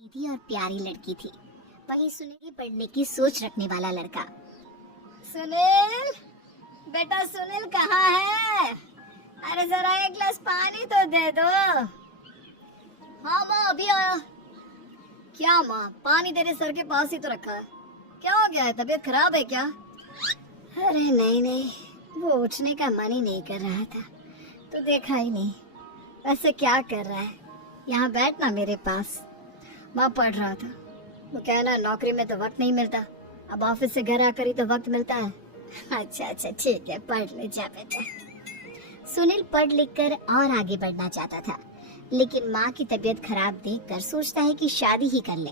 सीधी और प्यारी लड़की थी, वहीं सुनील पढ़ने की सोच रखने वाला लड़का। सुनील, बेटा सुनील कहाँ है? अरे जरा एक गिलास पानी तो दे दो। हाँ माँ अभी आया। क्या माँ, पानी तेरे सर के पास ही तो रखा है, क्या हो गया है? तबीयत खराब है क्या? अरे नहीं नहीं, वो उठने का मन ही नहीं कर रहा था, तो देखा ही नहीं। वैसे क्या कर रहा है? यहाँ बैठना मेरे पास। माँ पढ़ रहा था। वो कहना नौकरी में तो वक्त नहीं मिलता, अब ऑफिस से घर आकर ही तो वक्त मिलता है। अच्छा अच्छा ठीक है, पढ़ ले जा बेटा। सुनील पढ़ लिख कर और आगे बढ़ना चाहता था, लेकिन माँ की तबीयत खराब देखकर सोचता है कि शादी ही कर ले।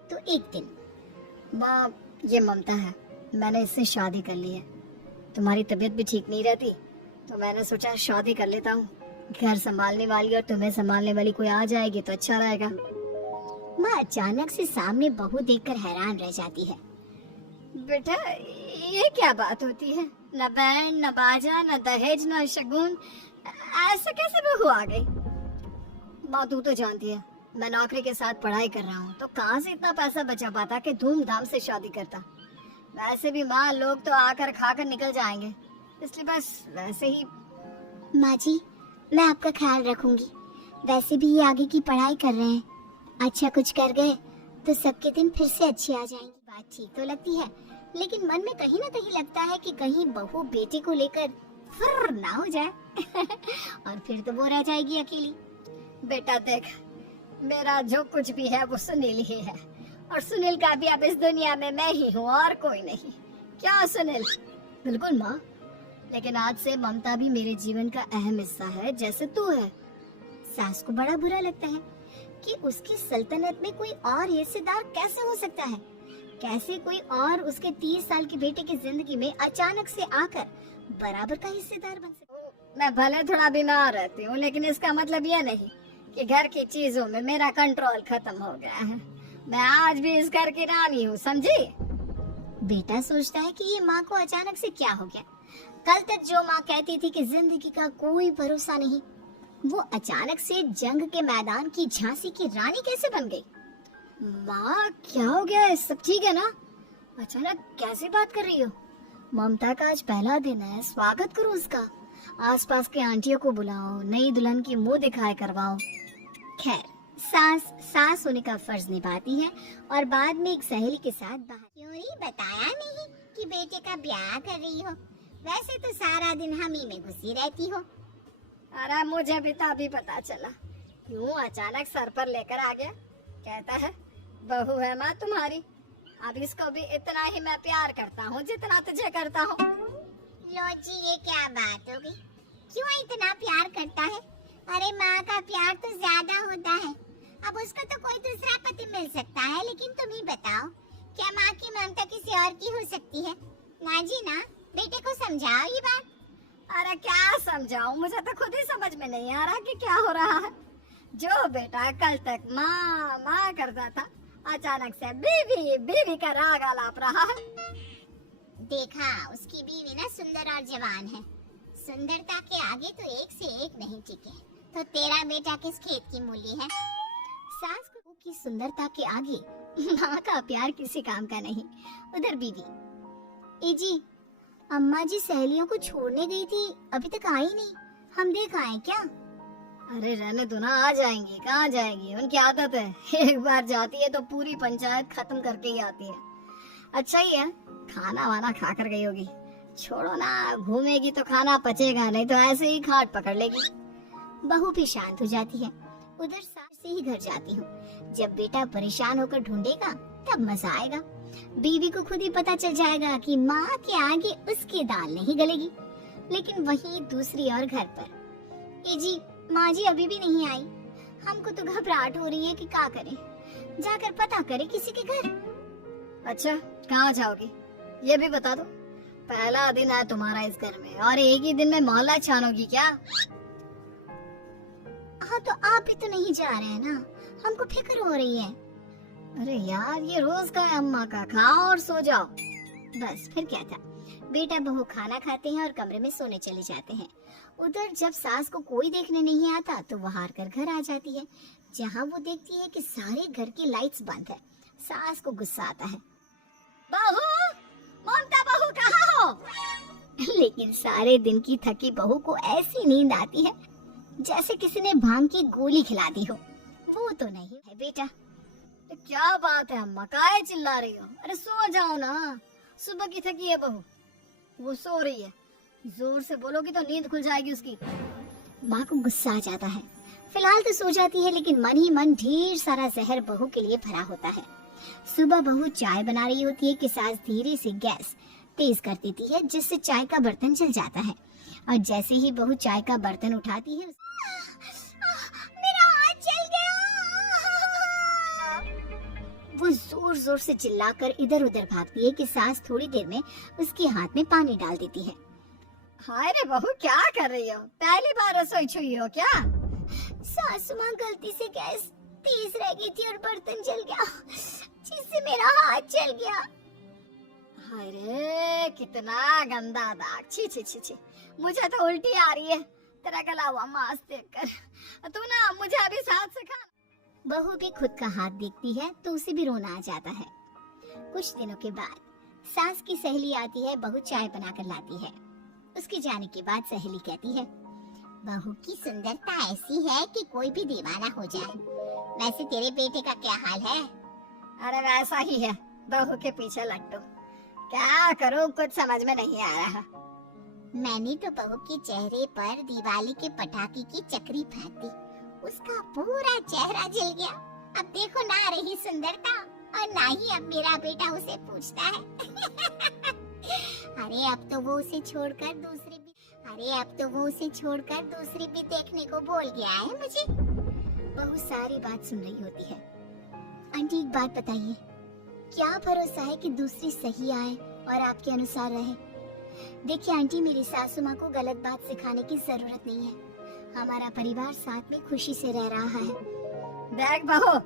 तो एक दिन, माँ ये ममता है, मैंने इससे शादी कर ली है। तुम्हारी तबीयत भी ठीक नहीं रहती, तो मैंने सोचा शादी कर लेता हूँ। घर संभालने वाली और तुम्हें संभालने वाली कोई आ जाएगी तो अच्छा रहेगा। माँ अचानक से सामने बहू देखकर हैरान रह जाती है। बेटा ये क्या बात होती है? न बैंड न बाजा न दहेज न शगुन, ऐसे कैसे बहू आ गई? माँ तू तो जानती है मैं नौकरी के साथ पढ़ाई कर रहा हूँ, तो कहाँ से इतना पैसा बचा पाता कि धूमधाम से शादी करता। वैसे भी माँ लोग तो आकर खाकर निकल जाएंगे, इसलिए बस वैसे ही। माँ जी मैं आपका ख्याल रखूंगी, वैसे भी ये आगे की पढ़ाई कर रहे हैं, अच्छा कुछ कर गए तो सबके दिन फिर से अच्छे आ जाएंगे। बात ठीक तो लगती है, लेकिन मन में कहीं ना कहीं लगता है कि कहीं बहू बेटे को लेकर फिर ना हो जाए और फिर तो वो रह जाएगी अकेली। बेटा देख, मेरा जो कुछ भी है वो सुनील ही है, और सुनील का भी अब इस दुनिया में मैं ही हूँ और कोई नहीं। क्या सुनील? बिल्कुल माँ, लेकिन आज से ममता भी मेरे जीवन का अहम हिस्सा है, जैसे तू है। सास को बड़ा बुरा लगता है कि उसकी सल्तनत में कोई और हिस्सेदार कैसे हो सकता है, कैसे कोई और उसके 30 साल के बेटे की जिंदगी में अचानक से आकर बराबर का हिस्सेदार बन सकता है। मैं भले थोड़ा बीमार रहती हूँ, लेकिन इसका मतलब यह नहीं कि घर की चीजों में मेरा कंट्रोल खत्म हो गया है। मैं आज भी इस घर की रानी हूँ, समझी? बेटा सोचता है कि ये माँ को अचानक से क्या हो गया। कल तक जो माँ कहती थी कि जिंदगी का कोई भरोसा नहीं, वो अचानक से जंग के मैदान की झांसी की रानी कैसे बन गई? माँ क्या हो गया है? सब ठीक है ना? अचानक कैसे बात कर रही हो? ममता का आज पहला दिन है, स्वागत करो उसका। आसपास के आंटियों को बुलाओ, नई दुल्हन की मुंह दिखाए करवाओ। खैर सास होने का फर्ज निभाती है और बाद में एक सहेली के साथ बाहर। क्यों नहीं बताया नहीं कि बेटे का ब्याह कर रही हो? वैसे तो सारा दिन हम ही में घुसी रहती हो। अरे मुझे भी तभी पता चला, क्यों अचानक सर पर लेकर आ गया। कहता है बहू है माँ तुम्हारी, अब इसको भी इतना ही मैं प्यार करता हूँ जितना तुझे करता हूँ। लो जी ये क्या बात हो गई? क्यों इतना प्यार करता है? अरे माँ का प्यार तो ज्यादा होता है। अब उसको तो कोई दूसरा पति मिल सकता है, लेकिन तुम ही बताओ क्या माँ की ममता किसी और की हो सकती है? ना जी ना, बेटे को समझाओ ये बात। अरे क्या समझाऊं, मुझे तो खुद ही समझ में नहीं आ रहा कि क्या हो रहा है। जो बेटा कल तक माँ माँ करता था, अचानक से बीवी बीवी का राग आलाप रहा है। देखा उसकी बीवी ना सुंदर और जवान है, सुंदरता के आगे तो एक से एक नहीं टिके, तो तेरा बेटा किस खेत की मूली है? सास को की सुंदरता के आगे माँ का प्यार किसी काम का नहीं। उधर बीवी, ए जी अम्मा जी सहेलियों को छोड़ने गई थी, अभी तक आई नहीं, हम देख आए क्या? अरे रहने दो ना, आ जाएंगी। कहाँ जाएंगी, उनकी आदत है, एक बार जाती है तो पूरी पंचायत खत्म करके ही आती है। अच्छा ही है, खाना वाना खा कर गई होगी। छोड़ो ना, घूमेगी तो खाना पचेगा, नहीं तो ऐसे ही खाट पकड़ लेगी। बहू भी शांत हो जाती है। उधर सास से ही घर जाती हूँ। जब बेटा परेशान होकर ढूंढेगा तब मजा आएगा। बीवी को खुद ही पता चल जाएगा कि माँ के आगे उसकी दाल नहीं गलेगी। लेकिन वहीं दूसरी ओर घर पर, ए जी माँ जी अभी भी नहीं आई, हमको तो घबराहट हो रही है कि क्या करें, जाकर पता करें किसी के घर। अच्छा कहाँ जाओगी ये भी बता दो। पहला दिन है तुम्हारा इस घर में और एक ही दिन में मोहल्ला छानोगी क्या? हाँ तो आप भी तो नहीं जा रहे हैं ना, हमको फिक्र हो रही है। अरे यार ये रोज का है अम्मा का, खाओ और सो जाओ। बस फिर क्या था, बेटा बहू खाना खाते हैं और कमरे में सोने चले जाते हैं। उधर जब सास को कोई देखने नहीं आता तो वह हार कर घर आ जाती है, जहाँ वो देखती है कि सारे घर की लाइट्स बंद है। सास को गुस्सा आता है। बहू, ममता बहू कहाँ हो? लेकिन सारे दिन की थकी बहू को ऐसी नींद आती है जैसे किसी ने भांग की गोली खिला दी हो। वो तो नहीं है बेटा। क्या बात है अम्मा, काहे चिल्ला रही हो? अरे सो जाओ ना, सुबह की थकी है बहू, वो सो रही है। जोर से बोलोगी तो नींद खुल जाएगी उसकी। माँ को गुस्सा आ जाता है। फिलहाल तो सो जाती है, लेकिन मन ही मन ढेर सारा जहर बहू के लिए भरा होता है। सुबह बहू चाय बना रही होती है कि सास धीरे से गैस तेज कर देती है, जिससे चाय का बर्तन जल जाता है। और जैसे ही बहू चाय का बर्तन उठाती है, मेरा हाथ जल गया। वो जोर जोर से चिल्लाकर इधर उधर भागती है कि सास थोड़ी देर में उसके हाथ में पानी डाल देती है। हाय रे बहू, क्या कर रही हो? पहली बार रसोई छुई हो क्या? सासू माँ गलती से गैस तेज रह गई थी और बर्तन जल गया, जिससे मेरा हाथ जल गया। हाय रे, कितना गंदा दाग। छी छी छी छी, मुझे तो उल्टी आ रही है तेरा गला हुआ मांस देखकर। तू ना मुझे अभी साथ से खा। बहू भी खुद का हाथ देखती है तो उसे भी रोना आ जाता है। कुछ दिनों के बाद सास की सहेली आती है, बहू चाय बनाकर लाती है। उसके जाने के बाद सहेली कहती है, बहू की सुंदरता ऐसी है कि कोई भी दीवाना हो जाए। वैसे तेरे बेटे का क्या हाल है? अरे वैसा ही है, बहू के पीछे लट्टू। क्या करूं, कुछ समझ में नहीं आ रहा। मैंने तो बहू के चेहरे पर दिवाली के पटाखे की चक्री फेंक दी, उसका पूरा चेहरा जल गया। अब देखो ना रही सुंदरता, और ना ही अब मेरा बेटा उसे पूछता है। अरे अब तो वो उसे छोड़कर दूसरी भी देखने को बोल गया है मुझे। बहू सारी बात सुन रही होती है। आंटी एक बात बताइए, क्या भरोसा है कि दूसरी सही आए और आपके अनुसार रहे? देखिए आंटी, मेरी सासू माँ को गलत बात सिखाने की जरूरत नहीं है। हमारा परिवार साथ में खुशी से रह रहा है। देख बहू,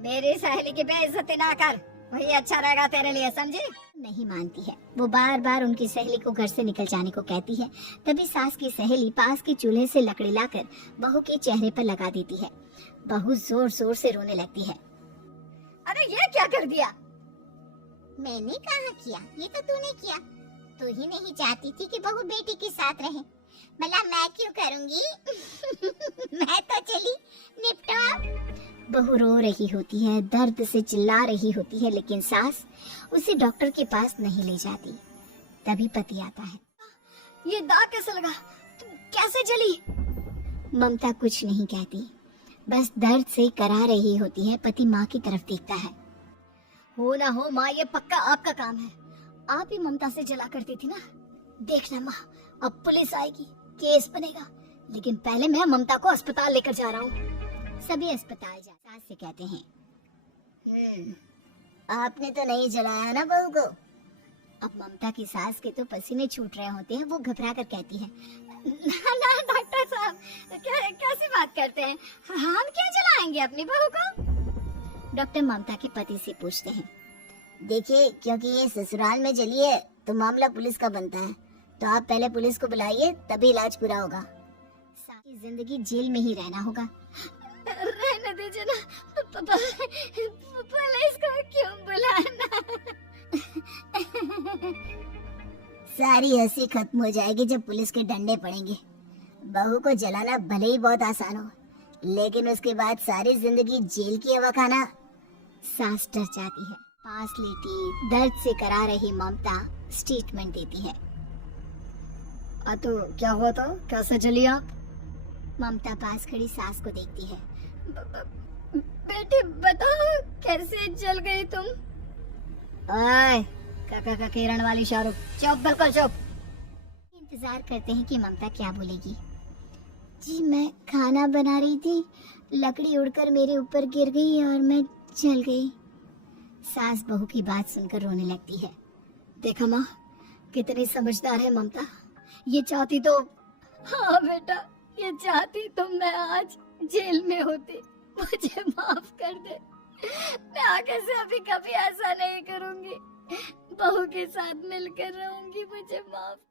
मेरी सहेली की बेइज्जती ना कर, वही अच्छा रहेगा तेरे लिए, समझी? नहीं मानती है। वो बार बार उनकी सहेली को घर से निकल जाने को कहती है। तभी सास की सहेली पास के चूल्हे से लकड़ी लाकर बहू के चेहरे पर लगा देती है। बहू जोर जोर से रोने लगती है। अरे ये क्या कर दिया? मैंने कहाँ किया, ये तो तूने किया। तू ही नहीं चाहती थी कि बहू बेटी के साथ रहे, भला मैं क्यों करूँगी? मैं तो चली, निपटो। बहू रो रही होती है, दर्द से चिल्ला रही होती है, लेकिन सास उसे डॉक्टर के पास नहीं ले जाती। तभी पति आता है। ये दाग कैसे लगा? कैसे जली? ममता कुछ नहीं कहती, बस दर्द से करा रही होती है। पति माँ की तरफ देखता है। हो ना हो माँ, ये पक्का आपका काम है। आप ही ममता से जला करती थी ना। देखना माँ, अब पुलिस आएगी, केस बनेगा, लेकिन पहले मैं ममता को अस्पताल लेकर जा रहा हूँ। सभी अस्पताल जा सास से कहते हैं, आपने तो नहीं जलाया ना बहू को? अब ममता की सास के तो पसीने छूट रहे होते हैं। वो घबरा कर कहती है, ना डॉक्टर साहब, कैसी बात करते हैं? हम क्या जलाएंगे अपनी बहू को? डॉक्टर ममता के पति से पूछते हैं, देखिए, क्योंकि ये ससुराल में जली है तो मामला पुलिस का बनता है, तो आप पहले पुलिस को बुलाइए, तभी इलाज पूरा होगा। सारी जिंदगी जेल में ही रहना होगा। रहने दीजिए ना, पुलिस को क्यों बुलाना? सारी हंसी खत्म हो जाएगी जब पुलिस के डंडे पड़ेंगे। बहू को जलाना भले ही बहुत आसान हो, लेकिन उसके बाद सारी जिंदगी जेल की हवा खाना। सास डर जाती है। पास लेटी दर्द से करा रही ममता स्टेटमेंट देती है। तो क्या हुआ था? कैसे जली आप? ममता पास खड़ी सास को देखती है। बेटी बताओ, कैसे जल गई तुम? ओए, काका का किरण वाली शाहरुख, चुप, बिल्कुल चुप। इंतजार करते हैं कि ममता क्या बोलेगी। जी मैं खाना बना रही थी, लकड़ी उड़कर मेरे ऊपर गिर गई और मैं जल गई। सास बहू की बात सुनकर रोने लगती है। देखा माँ, कितनी समझदार है ममता। ये चाहती तो, हाँ बेटा, ये चाहती तो मैं आज जेल में होती। मुझे माफ कर दे, मैं आगे से अभी कभी ऐसा नहीं करूंगी। बहू के साथ मिलकर रहूंगी, मुझे माफ